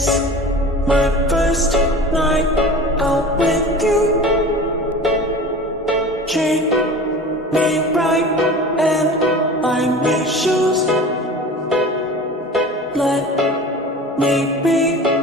It's my first night out with you. Treat me right and buy me shoes. Let me be